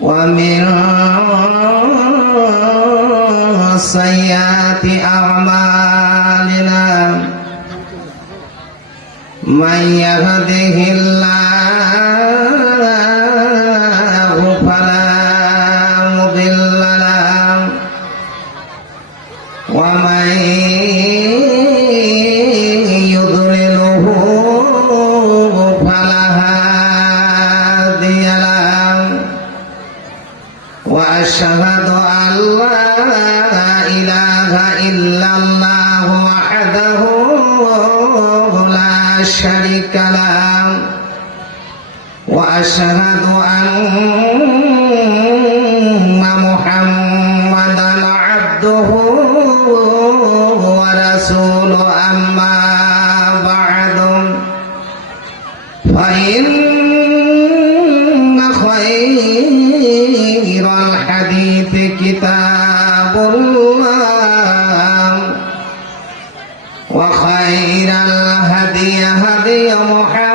ومن سيئات أعمالنا من يهده الله فلا مضل له ومن يضلله فلا هادي له وأشهد أن لا إله إلا الله وحده لا شريك له وأشهد أن محمدا عبده ورسوله أما بعد فإن خير الحديث كتاب الله وخير الهدي هدي محمد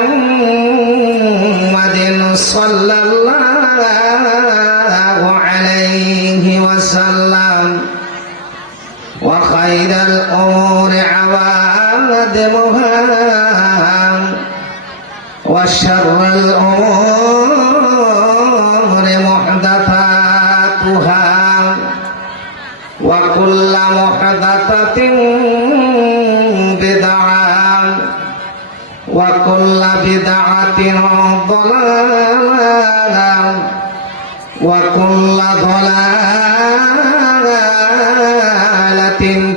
صلى الله عليه وسلم وخير الأمور عوادمها وشر الأمور محدثاتها وكل محدثة بدعة وكل بدعة ضلالة وكل ضلالة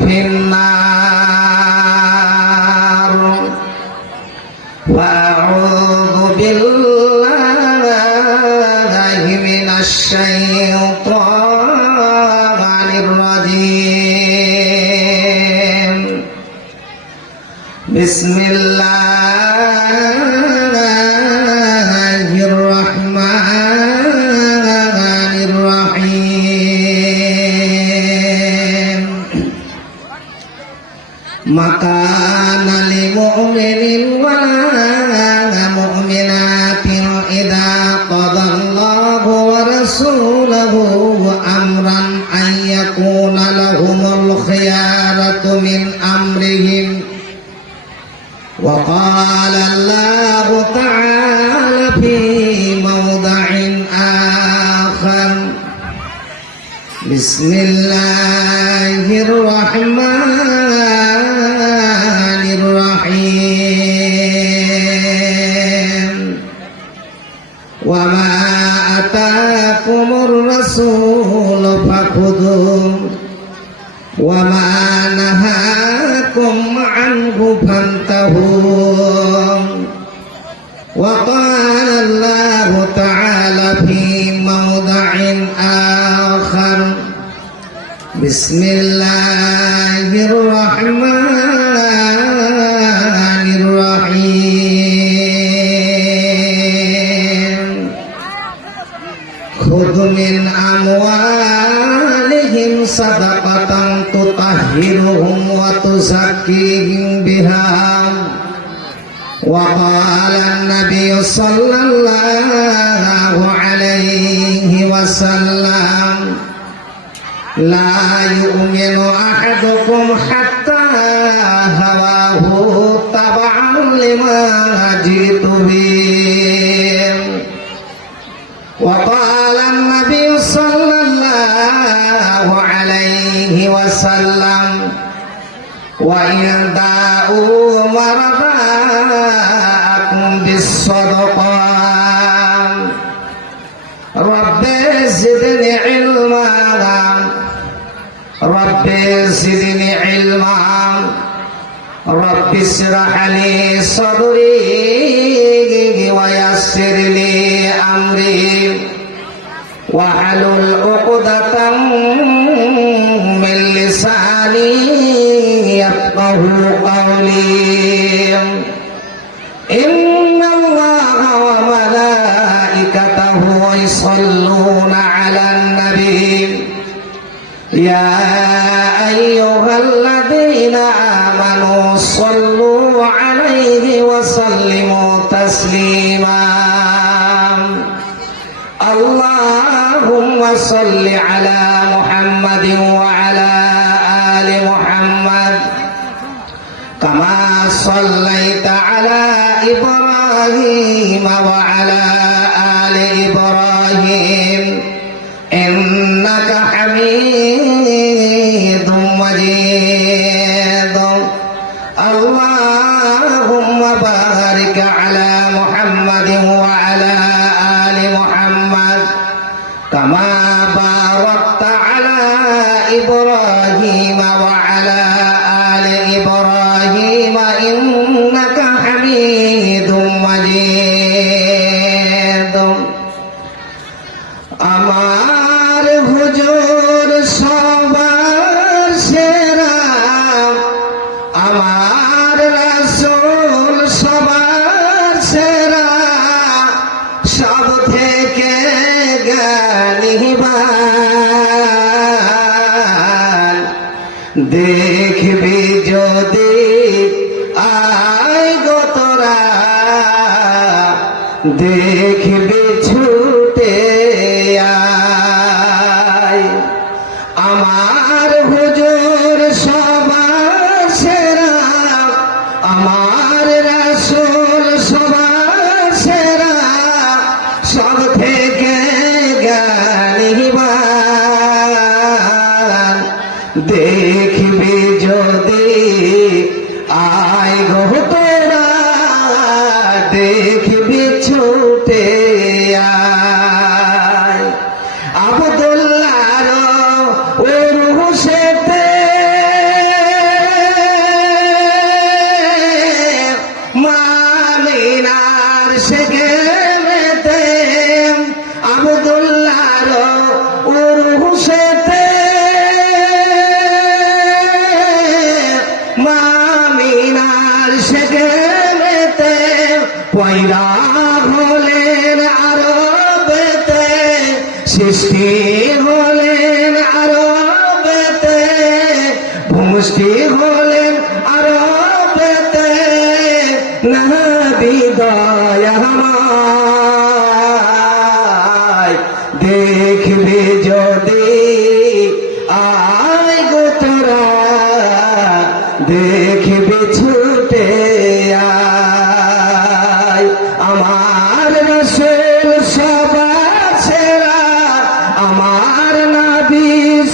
في النار وأعوذ بالله من الشيطان الرجيم بسم الله الرحمن الرحيم ما كان لمؤمن ولا مؤمنات إذا قضى الله ورسوله أمرا أن يكون لهم الخيارة من أمرهم وقال الله تعالى في موضع آخر بسم الله الرحمن الرحيم وما أتاكم الرسول فخذوه وما نهاكم عنه فانتهوا وقال الله تعالى في موضع آخر بسم الله الرحمن الرحيم خذ من أموالهم صدقة تطهرهم وتزكيهم بها وقال النبي صلى الله عليه وسلم لا يؤمن أحدكم حتى هواه تبعا لما جئت به وقال النبي صلى الله عليه وسلم وإن داءوا مرضاكم بالصدقة رب زدني علما رب زدني علما رب اشرح لي صدري ويسر لي أمري واحلل عقدة من لساني يفقه قولي إن الله وملائكته يصلون على النبي يا أيها الذين آمنوا صلوا عليه وسلموا تسليما আল্লাহুম্মা সাল্লি আলা মুহাম্মাদিন ওয়া আলা আলি মুহাম্মাদ কামা সাল্লাইতা আলা ইব্রাহিম ওয়া আলা আলি ইব্রাহিম ইন্নাকা হামিদুম মাজিদ আল্লাহুম্মা বারিক আলা মুহাম্মাদিন ওয়া আলা আলি মুহাম্মাদ কামা বারাকতা আলা ইব্রাহিম ওয়া আলা আলি ইব্রাহিম ইন্নাকা হামিদুম মাজিদ আমার হুজুর সবার সেরা আমার রাসূল সবার সেরা সব থেকে জ্ঞানীবান দেখবি যদি আয় গো তোরা দেখবি ছুটে আয় আমার হুজুর সবার সেরা আমার রাসূল সবার সেরা সব থেকে জ্ঞানীবান দেখবি যদি আয় গো তোরা দেখবি ছুটে আয় আব্দুল্লাহর উরুসেতে মামিনার সেগেতে আব্দুল্লাহর উরুসেতে মামিনার সেগেতে পয়দা হলেন আরবেতে সৃষ্টি হলেন আরবেতে ভূমিষ্ঠি হলেন আরবেতে নবী দয়াময় দেখবি যদি আয় গো তোরা দেখবি ছুটে আয় আমার রাসূল সবার সেরা আমার নবী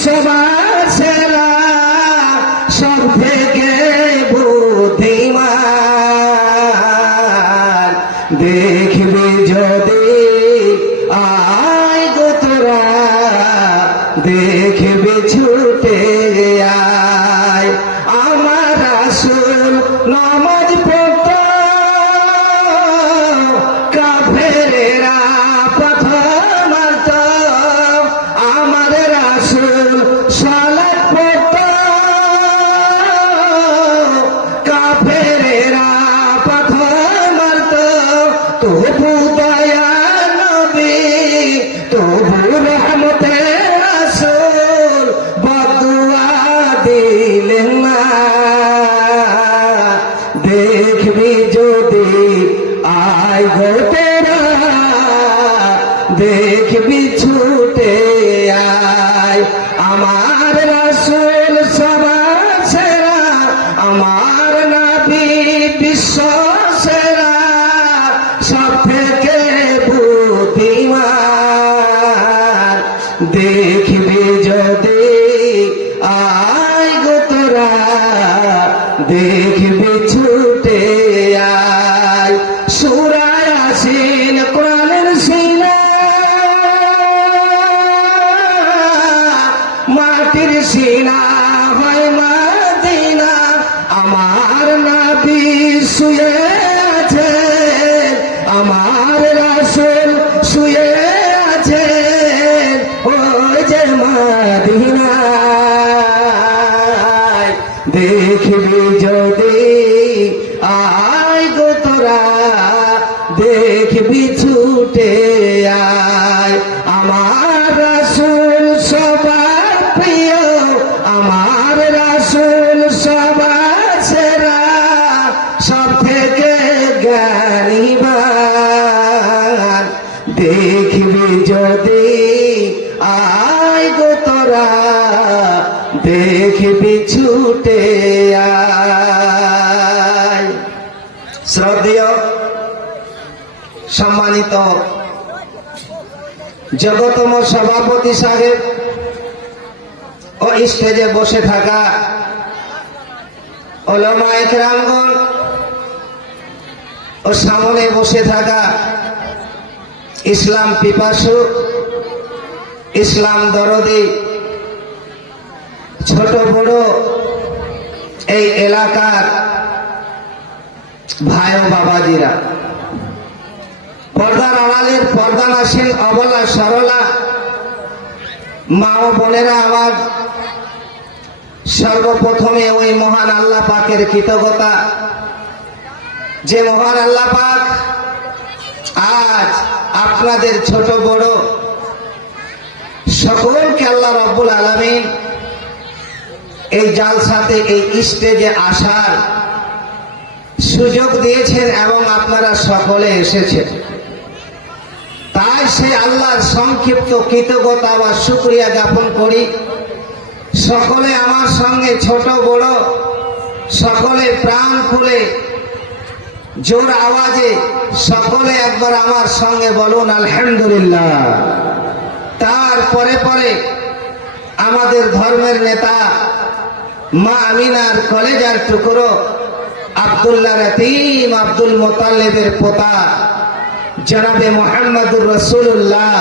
সবার সেরা সব থেকে বুদ্ধিমান দেখবি যদি আয় গো তোরা দেখবি ছুটে আয় আমার রাসূল নামাজ পড়তো কাফেরেরা পাথর মারতো আমার রাসূল সালাত পড়তো কাফেরেরা পাথর মারতো তবু দয়া নবী তবু রহমতের রাসূল বদুয়া দিলেন না দেখবি যদি আয় গো তোরা দেখবি ছুটে আয় আমার রাসূল সবার সেরা আমার নবী বিশ্ব সেরা সব থেকে বুদ্ধিমান দেখবি যদি আয় গো তোরা দেখবি ছুটে আয় সূরা ইয়াসিন কোরআনের সিনা মাটির সিনা হয় মদিনা আমার নবী শুয়ে আছে আমার রাসূল শুয়ে আছে ওই যে মদিনায় দেখবি যদি আয় গো তোরা দেখবি ছুটে আয় আমার রাসূল সবার প্রিয় আমার রাসূল সবার সেরা সব থেকে দেখবি ছুটে আয়। শ্রদ্ধেয় সম্মানিত জগতম সভাপতি সাহেব ও স্টেজে বসে থাকা উলামায়ে কেরামগণ ও সামনে বসে থাকা ইসলাম পিপাসু, ইসলাম দরদি, ছোট বড় এই এলাকার ভাই ও বাবাজিরা, পর্দার আড়ালের পর্দানাসীন অবলা সরলা মা ও বোনেরা, আমার সর্বপ্রথমে ওই মহান আল্লাহ পাকের কৃতজ্ঞতা, যে মহান আল্লাহ পাক আজ আপনাদের ছোট বড় সকলকে আল্লাহ রাব্বুল আলামিন এই জালসাতে, এই স্টেজে আসার সুযোগ দিয়েছেন এবং আপনারা সকলে এসেছেন। তাই সে আল্লাহর সংক্ষিপ্ত কৃতজ্ঞতা বা শুকরিয়া জ্ঞাপন করি। সকলে আমার সঙ্গে, ছোট বড় সকলে প্রাণ খুলে জোর আওয়াজে সকলে একবার আমার সঙ্গে বলুন আলহামদুলিল্লাহ। তারপরে পরে আমাদের ধর্মের নেতা মা আমিনার কলেজার টুকরো আব্দুল্লাহ রতিম আব্দুল মোতালেবের পোতা জনাবে মুহাম্মদুর রাসূলুল্লাহ,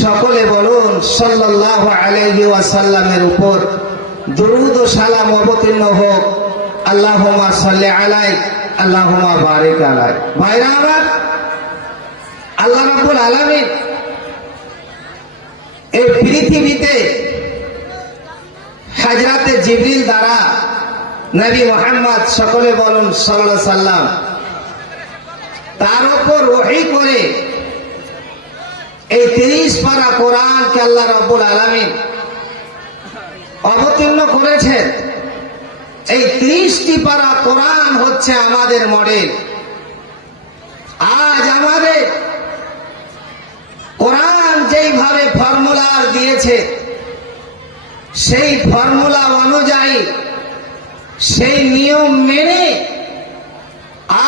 সকলে বলুন সাল্লাল্লাহু আলাইহি ওয়াসাল্লামের উপর দুরূদ ও সালাম অবতীর্ণ হোক। আল্লাহুম্মা সাল্লি আলাইহি আল্লাহুম্মা বারিক আলাইহি। ভাইরা আমার, আল্লাহ রাব্বুল আলামিন এই পৃথিবীতে হযরতে জিবরিল দ্বারা নবী মুহাম্মদ, সকলে বলুন সাল্লাল্লাহু আলাইহি সাল্লাম, তার উপর ওহী করে এই 30 পারা কোরআনকে আল্লাহ রাব্বুল আলামিন অবতীর্ণ করেছেন। এই 30টি পারা কোরআন হচ্ছে আমাদের মডেল। আজ আমাদের কোরআন যেইভাবে ফর্মুলা দিয়েছে, সেই ফর্মুলা অনুযায়ী, সেই নিয়ম মেনে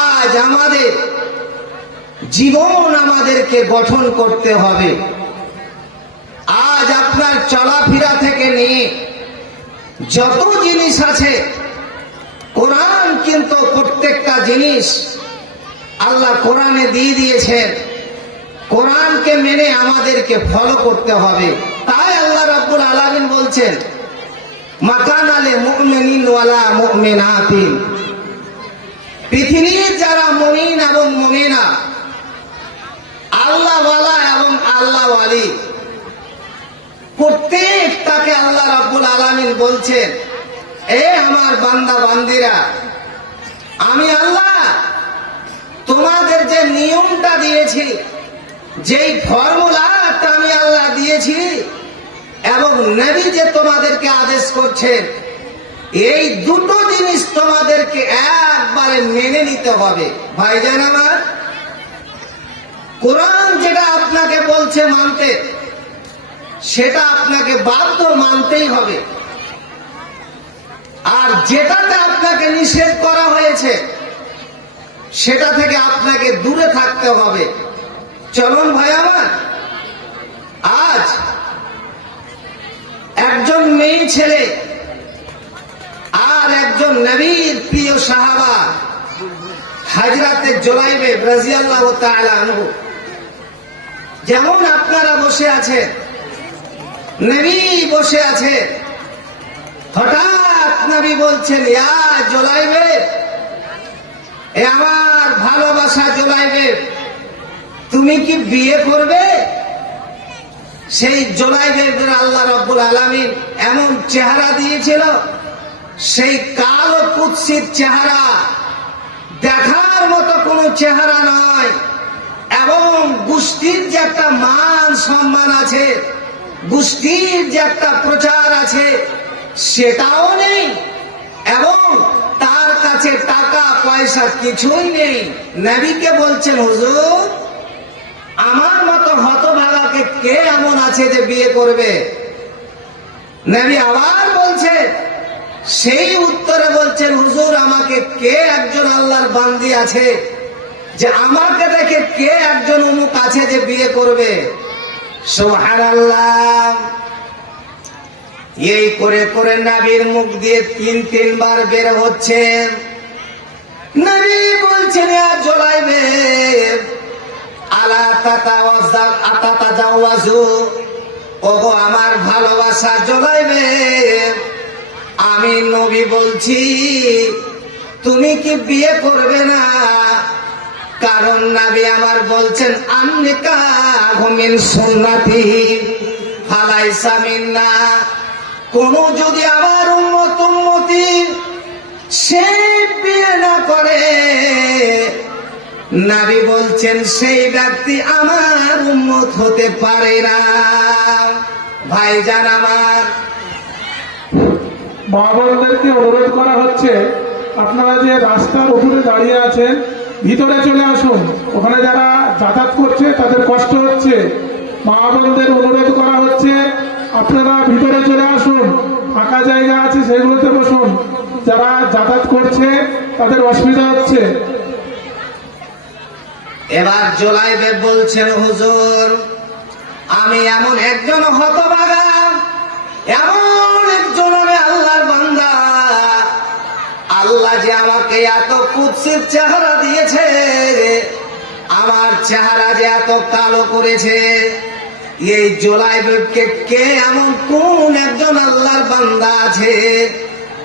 আজ আমাদের জীবন আমাদেরকে গঠন করতে হবে। আজ আপনার চলাফেরা থেকে নিয়ে যত জিনিস আছে, কোরআন কিন্তু প্রত্যেকটা জিনিস আল্লাহ কোরআনে দিয়ে দিয়েছেন। কোরআনকে মেনে আমাদেরকে ফলো করতে হবে। তাই আল্লাহ রাব্বুল আলামিন বলছেন, মাকানা লিল মুমিনিন ওয়ালা মুমিনাতিন, পৃথিবীর যারা মুমিন এবং মুমিনা, আল্লাহওয়ালা এবং আল্লাহওয়ালি, প্রত্যেকটাকে আল্লাহ রাব্বুল আলামিন বলছেন, এ আমার বান্দা বান্দিরা, আমি আল্লাহ তোমাদের যে নিয়মটা দিয়েছি, যেই ফর্মুলাটা আমি আল্লাহ দিয়েছি, এবং নবী যে তোমাদেরকে আদেশ করছেন, এই দুটো জিনিস তোমাদেরকে একবারে মেনে নিতে হবে। ভাইজান আমার, কোরআন যেটা আপনাকে বলছে মানতে, সেটা আপনাকে বাধ্য মানতেই হবে। আর যেটাতে আপনাকে নিষেধ করা হয়েছে, সেটা থেকে আপনাকে দূরে থাকতে হবে। চলুন ভাই আমার, আজ একজন মেয়ে ছেলে আর একজন নবীর প্রিয় সাহাবা হযরতে জুলাইবিব রাদিয়াল্লাহু তাআলা আনহু, যেমন আপনারা বসে আছেন, নবী বসে আছে, হঠাৎ নবী বলছেন, ইয়া জুলাইবিব, এ আমার ভালোবাসা জুলাইবিব, তুমি কি বিয়ে করবে? সেই জুলাইবিবের আল্লাহ রাব্বুল আলামিন এমন চেহারা দিয়েছিল, সেই কালো কুৎসিত চেহারা, দেখার মতো কোনো চেহারা নয়, এবং গোষ্ঠীর যে একটা মান সম্মান আছে, গোষ্ঠীর যে একটা প্রচার আছে, সেটাও নেই, এবং তার কাছে টাকা পয়সা কিছুই নেই। নবীকে বলছেন, হুজুর, আমার মতো হতভাগাকে কে এমন আছে যে বিয়ে করবে? নবী আবার বলছে, সেই উত্তরে বলছেন, হুজুর আমাকে কে একজন আল্লাহর বান্দি আছে যে আমাকে দেখে কে একজন অমুক আছে যে বিয়ে করবে? সুবহানাল্লাহ। এই করে করে নবীর মুখ দিয়ে তিনবার বের হচ্ছে। নবী বলছেন, ইয়া জুলাইবে আলা তাতাজাওয়াজু, ওগো আমার ভালোবাসা জুলাইবে, আমি নবী বলছি তুমি কি বিয়ে করবে না? কারণ নবী আমার বলছেন, আন্নিকাহু মিন সুন্নতি ফালাইসা মিন্না, কোন যদি আমার উম্মতি সে বিয়ে না করে, নবী বলছেন সেই ব্যক্তি আমার উম্মত হতে পারে না। ভাইজান আমার, মা বোনদেরকে অনুরোধ করা হচ্ছে, আপনারা যে রাস্তার উপরে দাঁড়িয়ে আছেন ভিতরে চলে আসুন। ওখানে যারা যাতায়াত করছে তাদের কষ্ট হচ্ছে। মা বোনদের অনুরোধ করা হচ্ছে, আপনারা ভিতরে চলে আসুন, ফাঁকা জায়গা আছে সেগুলোতে বসুন। যারা যাতায়াত করছে তাদের অসুবিধা হচ্ছে। এবার জুলাইবে বলছেন, হুজুর আমি এমন একজন হতভাগা, এমন একজন আমি আল্লাহর বান্দা, আল্লাহ যে আমাকে এত কুৎসিত চেহারা দিয়েছে, আমার চেহারা যে এত কালো করেছে, এই জুলাইবকে কে এমন কোন একজন আল্লাহর বান্দা আছে,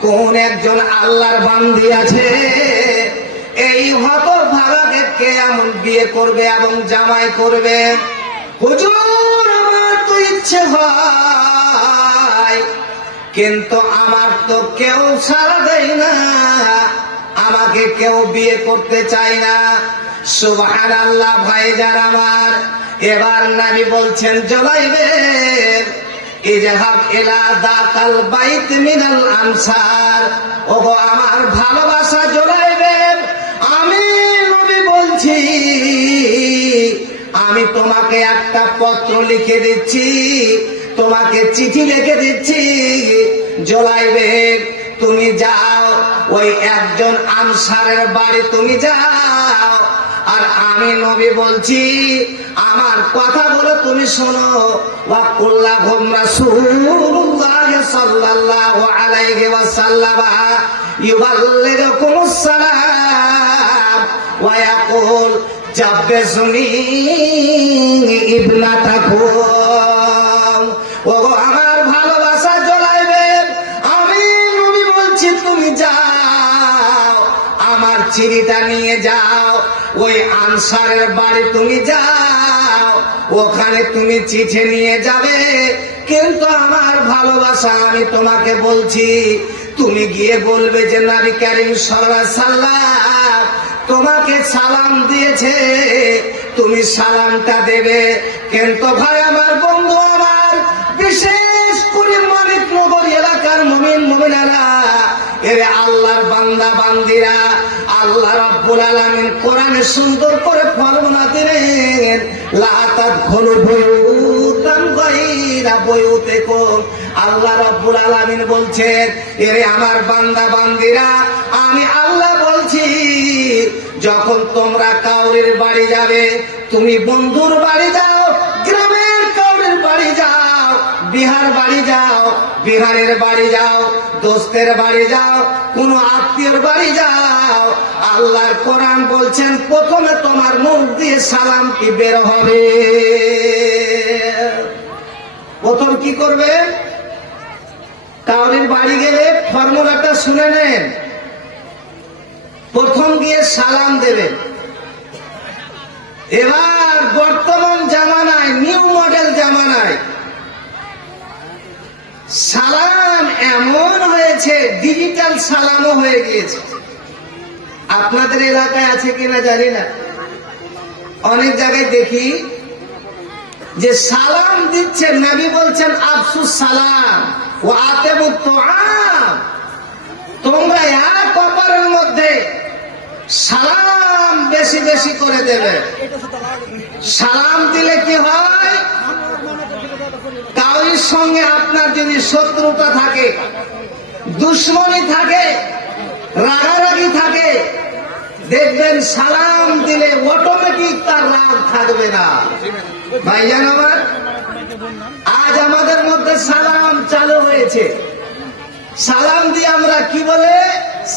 কোন একজন আল্লাহর বান্দি আছে, এই হতভাগাকে কে এমন বিয়ে করবে এবং জামাই করবে? হুজুর আমার তো ইচ্ছে হয়, কিন্তু আমার তো কেউ সাড়া দেয় না, আমাকে কেউ বিয়ে করতে চায় না। সুবহানাল্লাহ। ভাইজান আমার, এবার নবী বলছেন, জুলাইবে ইযহাব ইলা দাকাল বাইত মিনাল আনসার, ওগো আমার ভালোবাসা জুলাইবে, আমি নবী বলছি আমি তোমাকে একটা পত্র লিখে দিচ্ছি, তোমাকে চিঠি লিখে দিচ্ছি। জুলাইবে তুমি যাও, ওই একজন আনসারের বাড়ি তুমি যাও, আর আমি নবী বলছি আমার কথাগুলো তুমি শোনো। ওয়াকুল্লাহুম রাসূলুল্লাহ সাল্লাল্লাহু আলাইহি ওয়াসাল্লাম ইউবাল্লিগুকুমুস সালাম ওয়া ইয়াকুল জাব্বাসুনি ইবনাতাকুম, ওগো আমার ভালোবাসা জুলাইবে, আমি নবী বলছি তুমি যাও, আমার চিঠিটা নিয়ে যাও, ওই আনসারের বাড়ি তুমি যাও, ওখানে তুমি চিঠি নিয়ে যাবে, কিন্তু আমার ভালোবাসা আমি তোমাকে বলছি, তুমি গিয়ে বলবে যে নবী কারীম সাল্লাল্লাহু আলাইহি ওয়াসাল্লাম তোমাকে সালাম দিয়েছে, তুমি সালামটা দেবে। কিন্তু ভাই আমার, বন্ধু আমার, বিশেষ করে মানিকনগর এলাকার মুমিন মুমিনারা, এরে আল্লাহর বান্দা বান্দিরা, আল্লাহ রাব্বুল আলামিন কোরআনে সুন্দর করে ফরমান দিলেন, লা তাদখুলু বুয়ুতান গায়রা বুয়ুতিকুম। আল্লাহ রাব্বুল আলামিন বলছেন, এরে আমার বান্দা বান্দিরা, আমি আল্লাহ বলছি, যখন তোমরা কাউরের বাড়ি যাবে, তুমি বন্ধুর বাড়ি যাও, গ্রামের কাউরের বাড়ি যাও, বিহার বাড়ি যাও, বিহারের বাড়ি যাও, দোস্তের বাড়ি যাও, কোন আত্মীয়র বাড়ি যাও, আল্লাহর কোরআন বলছেন প্রথমে তোমার মুখ দিয়ে সালাম কি বের হবে। প্রথম কি করবে? কাউরের বাড়ি গেলে ফর্মুলাটা শুনে নেন, প্রথম গিয়ে সালাম দেবে। এবার বর্তমান জামানায়, নিউ মডেল জামানায় সালাম এমন হয়েছে, ডিজিটাল সালামও হয়ে গিয়েছে। আপনাদের এলাকায় আছে কিনা জানি না, অনেক জায়গায় দেখি যে সালাম দিচ্ছে, নবী বলছেন আফসুস সালাম ও আতিমুত তুআম, তোমরা এক অপরের মধ্যে সালাম বেশি বেশি করে দেবে। সালাম দিলে কি হয়? কাউরির সঙ্গে আপনার যদি শত্রুতা থাকে, দুশ্মনী থাকে, রাগারাগি থাকে, দেখবেন সালাম দিলে অটোমেটিক তার রাগ থাকবে না। ভাইজান আমার, আজ আমাদের মধ্যে সালাম চালু হয়েছে। সালাম দিয়ে আমরা কি বলে?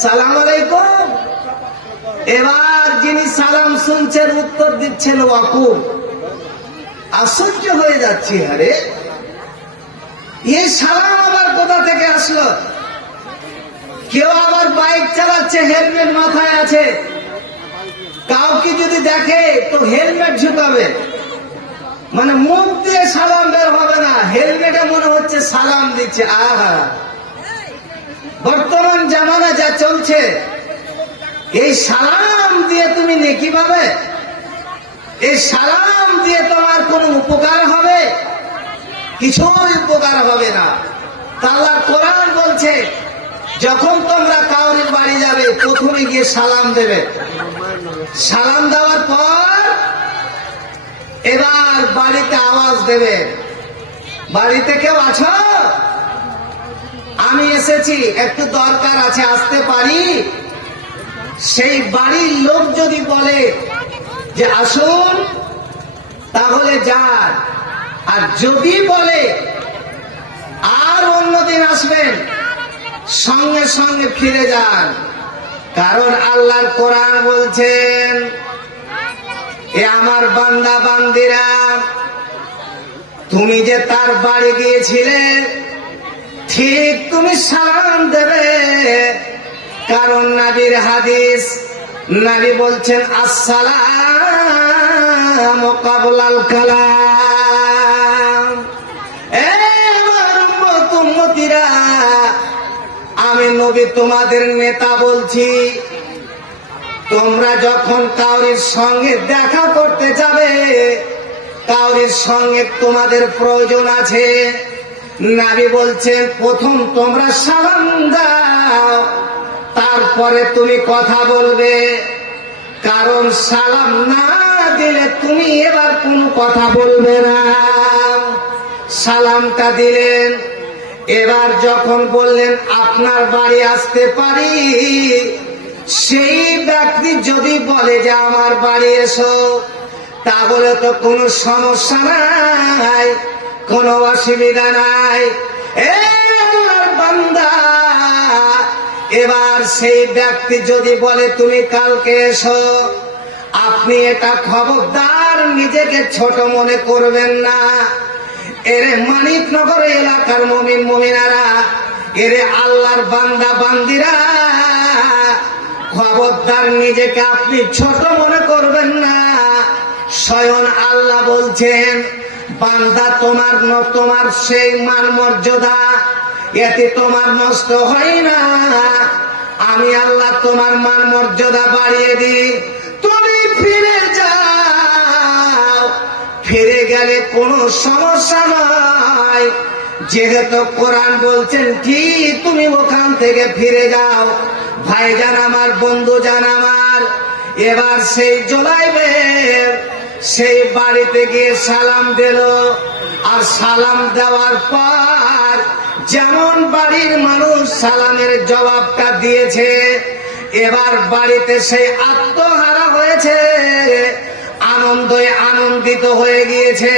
সালাম আলাইকুম। এবার যিনি সালাম শুনছেন উত্তর দিচ্ছেন ওয়াকুম। আশ্চর্য হয়ে যাচ্ছে, আরে এই সালাম আবার কোথা থেকে আসলো? কেউ আবার বাইক চালাচ্ছে, হেলমেট মাথায় আছে, কাউকে যদি দেখে তো হেলমেট ঝুঁকাবে, মানে মুখ দিয়ে সালাম বের হবে না, হেলমেটে মনে হচ্ছে সালাম দিচ্ছে। আহা, বর্তমান জামানা যা চলছে, এই সালাম দিয়ে তুমি নেকি পাবে? এই সালাম দিয়ে তোমার কোনো উপকার হবে? কিছুই উপকার হবে না। আল্লাহর কোরআন বলছে, যখন তোমরা কাউরির বাড়ি যাবে প্রথমে গিয়ে সালাম দেবে। সালাম দেওয়ার পর এবার বাড়িতে আওয়াজ দেবে, বাড়িতে কেউ আছো? আমি এসেছি, একটু দরকার আছে, আসতে পারি? সেই বাড়ির লোক যদি বলে যে আসুন, তাহলে যান। আর যদি বলে আর অন্যদিন আসবেন, সঙ্গে সঙ্গে ফিরে যান। কারণ আল্লাহর কোরআন বলছেন, এ আমার বান্দা বান্দিরা, তুমি যে তার বাড়ি গিয়েছিলে ঠিক তুমি সালাম দেবে। কারণ নবীর হাদিস, নবী বলছেন আসসালামু ক্বাবলাল কালাম। এ আমার উম্মত উম্মতিরা, আমি নবী তোমাদের নেতা বলছি, তোমরা যখন কাউরির সঙ্গে দেখা করতে যাবে, কাউরির সঙ্গে তোমাদের প্রয়োজন আছে, নবী বলছেন প্রথম তোমরা সালাম দাও, তারপরে তুমি কথা বলবে। কারণ সালাম না দিলে তুমি এবার কোনো কথা বলবে না। সালামটা দিলেন, এবার যখন বললেন আপনার বাড়ি আসতে পারি, সেই ব্যক্তি যদি বলে যে আমার বাড়ি এসো, তাহলে তো কোনো সমস্যা নাই, কোনো অসুবিধা নাই। এ আল্লাহর বান্দা, এবার সেই ব্যক্তি যদি বলে তুমি কালকে এসো, আপনি এটা খবরদার নিজেকে ছোট মনে করবেন না। এরে মানিকনগর এলাকার মুমিন মুমিনারা, এরে আল্লাহর বান্দা বান্দিরা, খবরদার নিজেকে আপনি ছোট মনে করবেন না। স্বয়ং আল্লাহ বলছেন, বান্দা তোমার সেই মান মর্যাদা এতে তোমার নষ্ট হয় না। আমি আল্লাহ তোমার মান মর্যাদা বাড়িয়ে দিই। তুমি ফিরে যাও, ফিরে গেলে কোনো সমস্যা নয়। যেহেতু কোরআন বলছেন কি তুমি ওখান থেকে ফিরে যাও। ভাইজান আমার, বন্ধু জান আমার, এবার সেই জোলাইবে সেই বাড়িতে গিয়ে সালাম দিল। আর সালাম দেওয়ার পর যেমন বাড়ির মানুষ সালামের জবাবটা দিয়েছে, এবার বাড়িতে সেই আত্মহারা হয়েছে, আনন্দে আনন্দিত হয়ে গিয়েছে।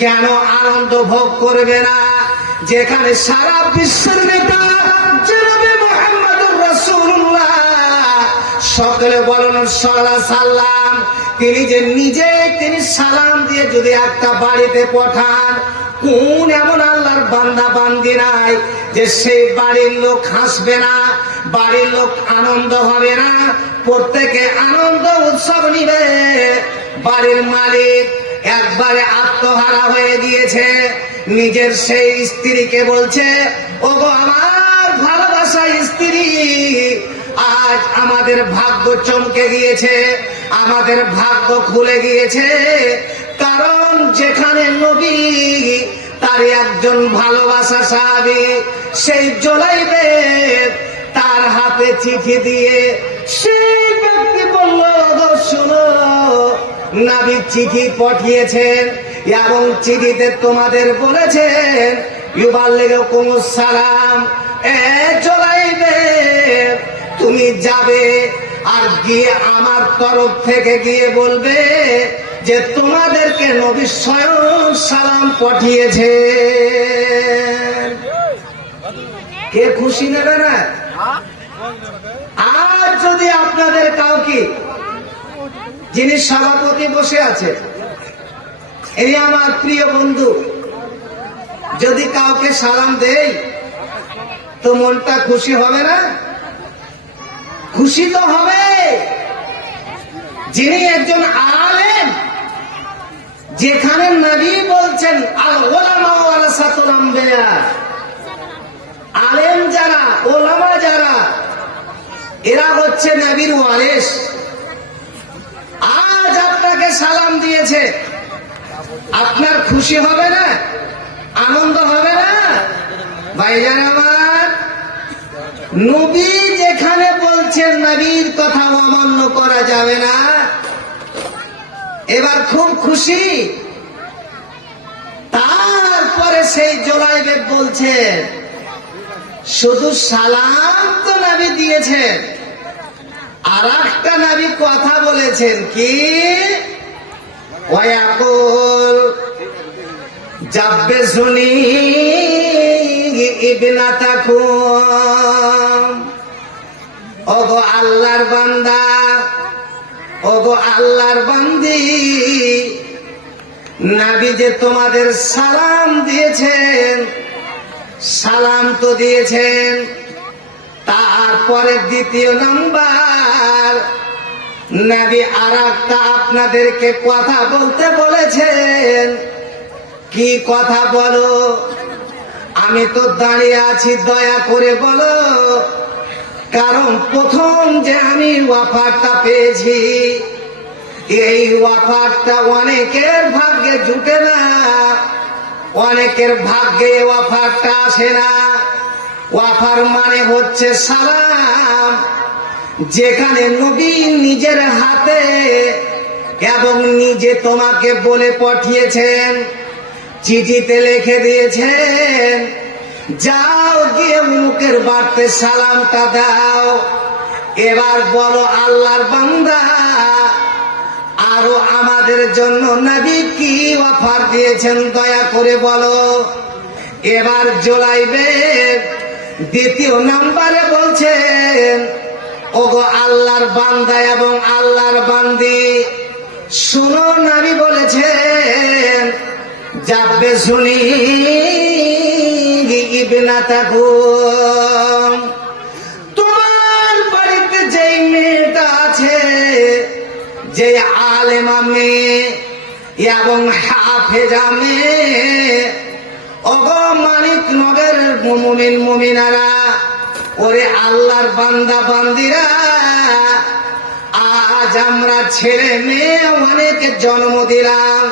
কেন আনন্দ ভোগ করবে না, যেখানে সারা বিশ্বের নেতা জনাবে মুহাম্মদুর রাসূলুল্লাহ, সকলে বলেন সাল্লাল্লাহু আলাইহি সাল্লাম, তিনি যে নিজে তিনি সালাম দিয়ে যদি একটা বাড়িতে পাঠান, কোন এমন আল্লাহর বান্দা বান্দি নাই যে সেই বাড়ির লোক হাসবে না, বাড়ির লোক আনন্দ হবে না, প্রত্যেকে আনন্দ উৎসব নিবে। বাড়ির মালিক একবারে আত্মহারা হয়ে গিয়েছে, নিজের সেই স্ত্রীকে বলছে, ওগো আমার ভালোবাসা স্ত্রী, আজ আমাদের ভাগ্য চমকে গিয়েছে, আমাদের ভাগ্য খুলে গিয়েছে। কারণ যেখানে নবী তার একজন ভালোবাসা সাহাবী, সেই জোলাইবে তার হাতে চিঠি দিয়ে সেই ব্যক্তি বলল, শোনো, নবী চিঠি পাঠিয়েছেন এবং চিঠিতে তোমাদের বলেছেন ইউবাল্লিগুকুমুস সালাম। এ জোলাই তুমি যাবে আর গিয়ে আমার তরফ থেকে গিয়ে বলবে যে তোমাদেরকে নবী স্বয়ং সালাম পাঠিয়েছে। কে খুশি নেবে না? আর যদি আপনাদের কাউকে, যিনি সভাপতি বসে আছে, এই আমার প্রিয় বন্ধু, যদি কাউকে সালাম দেই তো মনটা খুশি হবে না? খুশি তো হবে। যিনি একজন আলেম, যেখানে নবী বলছেন আল উলামা ওয়ারাসাতুল আম্বিয়া, আলেম যারা, ওলামা যারা, এরা হচ্ছে নবীর ওয়ারিস। আজ আপনাকে সালাম দিয়েছে, আপনার খুশি হবে না? আনন্দ হবে না? ভাইজান আমার, নবী যেখানে বলছেন নবীর কথা অমান্য করা যাবে না, এবার খুব খুশি। তারপরে সেই জোলাইবেগ বলছেন শুধু সালাম তো নবী দিয়েছেন, আর একটা নবী কথা বলেছেন কি, ওয়াকুল জাব্বে শুনি ইবনাতাকুম, ওগো আল্লাহর বান্দা, ওগো আল্লাহর বান্দি, নবী যে তোমাদের সালাম দিয়েছেন, সালাম তো দিয়েছেন, তারপরে দ্বিতীয় নাম্বার নবী আর একটা আপনাদেরকে কথা বলতে বলেছেন। কি কথা বলো? আমি তো দাঁড়িয়ে আছি, দয়া করে বলো, কারণ প্রথম যে আমি ওয়াফারটা পেয়েছি, এই ওয়াফারটা অনেকের ভাগ্যে জুটে না, অনেকের ভাগ্যে ওয়াফারটা আসে না। ওয়াফার মানে হচ্ছে সালাম, যেখানে নবী নিজের হাতে এবং নিজে তোমাকে বলে পাঠিয়েছেন, চিঠিতে লিখে দিয়েছেন, যাও গিয়ে মুখের বাড়তে সালামটা দাও। এবার বলো আল্লাহর বান্দা, আরো আমাদের জন্য নবী কি অফার দিয়েছেন দয়া করে বলো। এবার জোলাইবেগ দ্বিতীয় নাম্বারে বলছেন, ওগো আল্লাহর বান্দা এবং আল্লাহর বান্দি, শুনো, নবী বলেছেন যাবে শুনি ইবনাতাকুম, তোমার বাড়িতে যেই মেয়েটা আছে, যে আলেমা মেয়ে এবং হাফেজা মেয়ে, ওগো মানিক নগর মুমিন মুমিনারা, ওরে আল্লাহর বান্দা বান্দিরা, আজ আমরা ছেলে মেয়ে অনেক জন্ম দিলাম,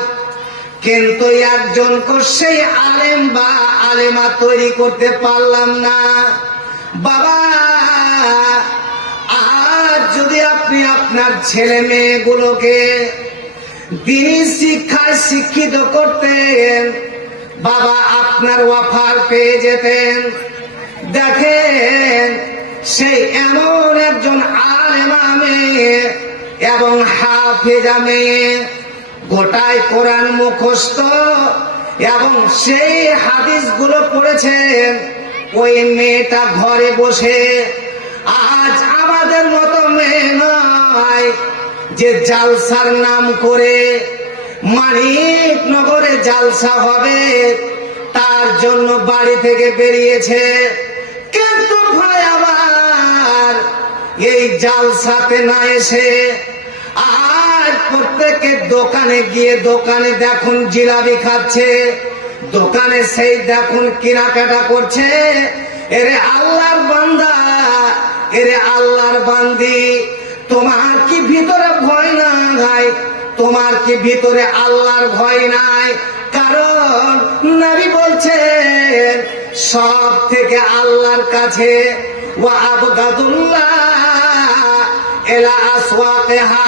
কিন্তু একজনকে সেই আলেম বা আলেমা তৈরি করতে পারলাম না। বাবা, আজ যদি আপনি আপনার ছেলে মেয়েগুলোকে দ্বীনি শিক্ষায় শিক্ষিত করতেন, বাবা আপনার ওয়াফার পেয়ে যেতেন। দেখেন, সেই এমন একজন আলেমা মেয়ে এবং হাফেজা মেয়ে, গোটায় কোরআন মুখস্থ এবং সেই হাদিসগুলো পড়েছেন, ওই মেয়েটা ঘরে বসে, আজ আমাদের মতো মেয়ে নয় যে জালসার নাম করে মানিক নগরে জালসা হবে তার জন্য বাড়ি থেকে বেরিয়েছে। কিন্তু ভাই আমার, এই জালসাতে না এসে আর প্রত্যেকের দোকানে গিয়ে, দোকানে দেখুন জিলাপি খাচ্ছে, দোকানে সেই দেখুন কেনাকাটা করছে। এরে আল্লাহর বান্দা, এরে আল্লাহর বান্দি, তোমার কি ভিতরে ভয় নাই? তোমার কি ভিতরে আল্লাহর ভয় নাই? কারণ নবী বলছেন সব থেকে আল্লাহর কাছে ওয়া আবগাদুল্লাহ ইলা আসওয়াতিহা,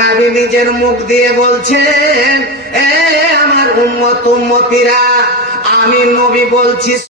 নবী নিজের মুখ দিয়ে বলছেন, এ আমার উম্মত উম্মতিরা, আমি নবী বলছি